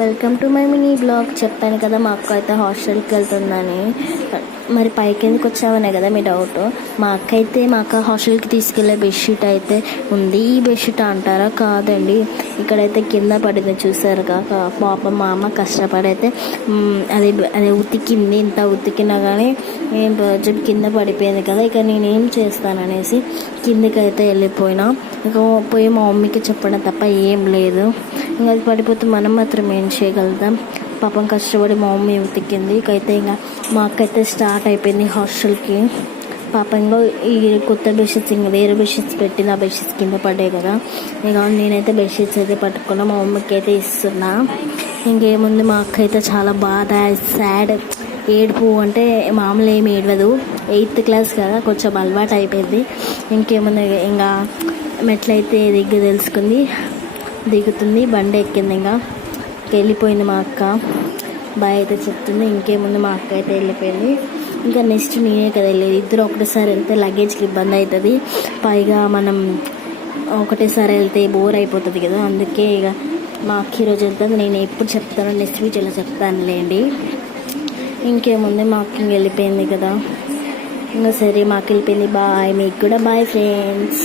Welcome to my mini blog. చెప్పాను కదా మా అక్క అయితే హాస్టల్కి వెళ్తుందని. మరి పైకి ఎందుకు వచ్చామనే కదా మీ డౌట్. మా అక్క హాస్టల్కి తీసుకెళ్లే బెడ్షీట్ అయితే ఉంది. ఈ బెడ్షీట్ అంటారా? కాదండి, ఇక్కడైతే కింద పడింది చూసారు కాక. పాపం మా అమ్మ కష్టపడైతే అది అది ఉతికింది. ఇంత ఉతికినా కానీ ఏం కింద పడిపోయింది కదా. ఇక నేనేం చేస్తాననేసి కిందకైతే వెళ్ళిపోయినా. ఇక పోయి మా మమ్మీకి చెప్పడం తప్ప ఏం లేదు. ఇంకా అది పడిపోతే మనం మాత్రం ఏం చేయగలుగుతాం. పాపం కష్టపడి మా మమ్మీ ఉతికింది. ఇకైతే ఇంకా మా అక్క అయితే స్టార్ట్ అయిపోయింది హాస్టల్కి. పాపంలో ఈ కొత్త బెడ్షీట్స్ ఇంకా వేరే బెడ్షీట్స్ పెట్టింది. ఆ బెడ్షీట్స్ కింద పడ్డాయి కదా. ఇక నేనైతే బెడ్షీట్స్ అయితే పట్టుకున్నా, మా మమ్మీకి అయితే ఇస్తున్నా. ఇంకేముంది, మా అక్క అయితే చాలా బాధ, సాడ్, ఏడుపు అంటే మామూలు ఏమి ఏడవదు. 8th క్లాస్ కదా, కొంచెం అలవాటు అయిపోయింది. ఇంకేముంది, ఇంకా మెట్లయితే తెలుసుకుంది, దిగుతుంది, బండి ఎక్కింది. ఇంకా వెళ్ళిపోయింది మా అక్క. బాయ్ అయితే చెప్తుంది. ఇంకేముంది, మా అక్క అయితే వెళ్ళిపోయింది. ఇంకా నెక్స్ట్ నేనే కదా వెళ్ళేది. ఇద్దరు ఒకటేసారి వెళ్తే లగేజ్కి ఇబ్బంది అవుతుంది. పైగా మనం ఒకటేసారి వెళ్తే బోర్ అయిపోతుంది కదా. అందుకే ఇక మా అక్క ఈరోజు వెళ్తుంది. నేను ఎప్పుడు చెప్తాను, నెక్స్ట్ వీడియోలో చెప్తానులేండి. ఇంకేముంది, మా అక్క వెళ్ళిపోయింది కదా. ఇంకా సరే, మా అక్క వెళ్ళిపోయింది. బాయ్, మీకు కూడా బాయ్ ఫ్రెండ్స్.